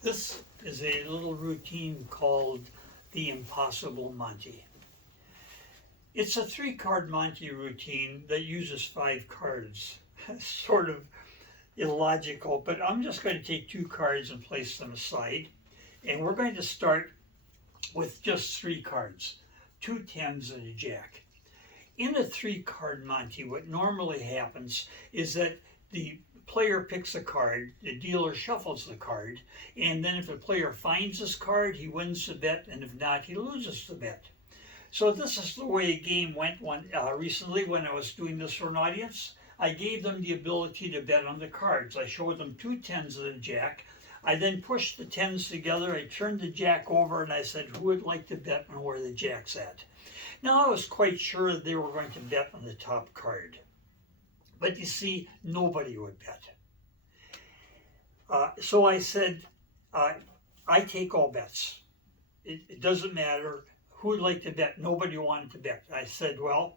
This is a little routine called the Impossible Monty. It's a 3 card Monty routine that uses 5 cards. Sort of illogical, but I'm just going to take 2 cards and place them aside. And we're going to start with just 3 cards, 2 10s and a jack. In a 3 card Monty, what normally happens is that the player picks a card, the dealer shuffles the card, and then if the player finds this card, he wins the bet, and if not, he loses the bet. So this is the way a game went recently when I was doing this for an audience. I gave them the ability to bet on the cards. I showed them 2 10s and a jack. I then pushed the 10s together, I turned the jack over, and I said, who would like to bet on where the jack's at? Now I was quite sure that they were going to bet on the top card. But you see, nobody would bet. So I said, I take all bets. It doesn't matter who would like to bet. Nobody wanted to bet. I said, well,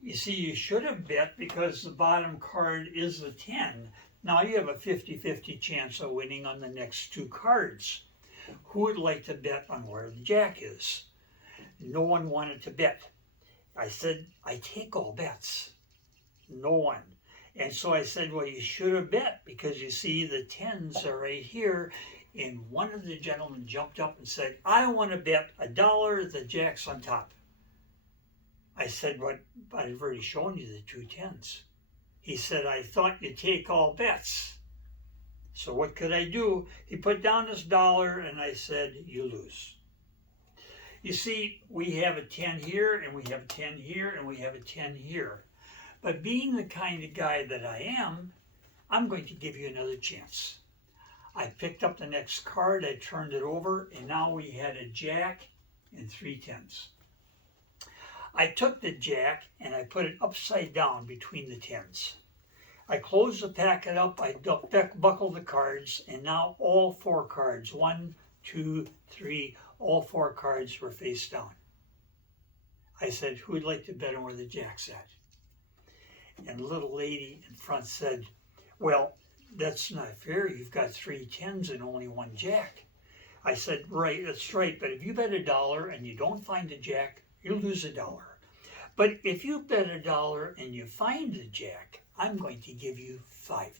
you see, you should have bet because the bottom card is the 10. Now you have a 50-50 chance of winning on the next 2 cards. Who would like to bet on where the jack is? No one wanted to bet. I said, I take all bets. No one. And so I said, well, you should have bet because you see the 10s are right here. And one of the gentlemen jumped up and said, I want to bet $1 the jack's on top. I said, but I've already shown you the 2 10s. He said, I thought you'd take all bets. So what could I do? He put down his dollar and I said, you lose. You see, we have a 10 here and we have a 10 here and we have a 10 here. But being the kind of guy that I am, I'm going to give you another chance. I picked up the next card, I turned it over, and now we had a jack and 3 10s. I took the jack and I put it upside down between the 10s. I closed the packet up, I buckled the cards, and now all 4 cards, 1, 2, 3, all 4 cards were face down. I said, who would like to bet on where the jack's at? And the little lady in front said, well, that's not fair. You've got 3 10s and only 1 jack. I said, right, that's right. But if you bet $1 and you don't find a jack, you lose $1. But if you bet $1 and you find the jack, I'm going to give you $5.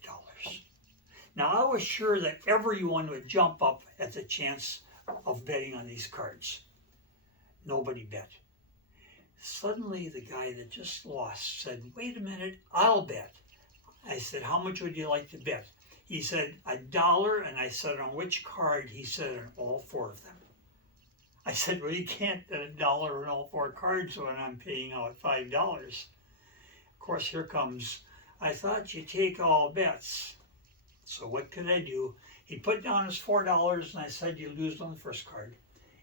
Now, I was sure that everyone would jump up at the chance of betting on these cards. Nobody bet. Suddenly, the guy that just lost said, wait a minute, I'll bet. I said, how much would you like to bet? He said, $1, and I said, on which card? He said, on all 4 of them. I said, well, you can't bet $1 on all 4 cards when I'm paying out $5. Of course, here comes, I thought you take all bets. So what could I do? He put down his $4, and I said, you lose on the first card,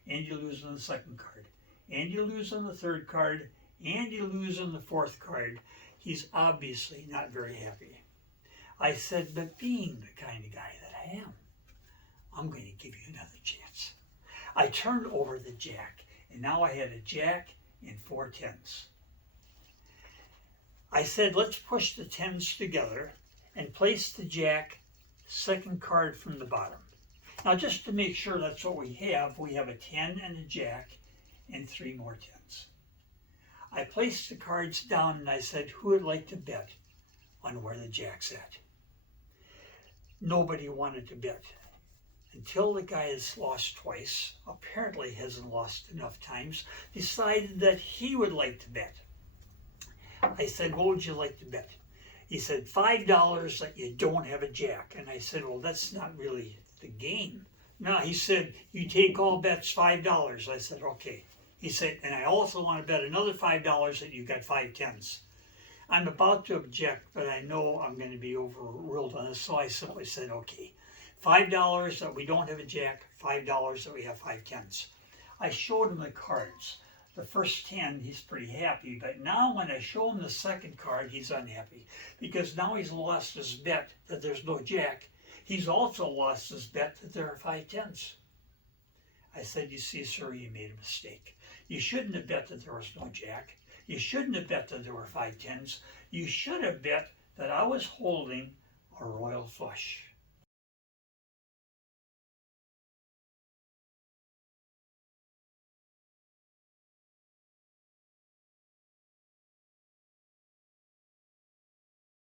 and you lose on the second card, and you lose on the third card, and you lose on the 4th card. He's obviously not very happy. I said, but being the kind of guy that I am, I'm going to give you another chance. I turned over the jack, and now I had a jack and 4 10s. I said, let's push the 10s together and place the jack 2nd card from the bottom. Now, just to make sure that's what we have a 10 and a jack and 3 more 10s. I placed the cards down and I said, who would like to bet on where the jack's at? Nobody wanted to bet. Until the guy has lost twice, apparently hasn't lost enough times, decided that he would like to bet. I said, what would you like to bet? He said, $5 that you don't have a jack. And I said, well, that's not really the game. No, he said, you take all bets, $5. I said, okay. He said, and I also want to bet another $5 that you got 5 10s. I'm about to object, but I know I'm going to be overruled on this, so I simply said, okay. $5 that we don't have a jack, $5 that we have 5 10s. I showed him the cards. The first 10, he's pretty happy, but now when I show him the second card, he's unhappy because now he's lost his bet that there's no jack. He's also lost his bet that there are 5 10s. I said, you see, sir, you made a mistake. You shouldn't have bet that there was no jack. You shouldn't have bet that there were 5 10s. You should have bet that I was holding a royal flush.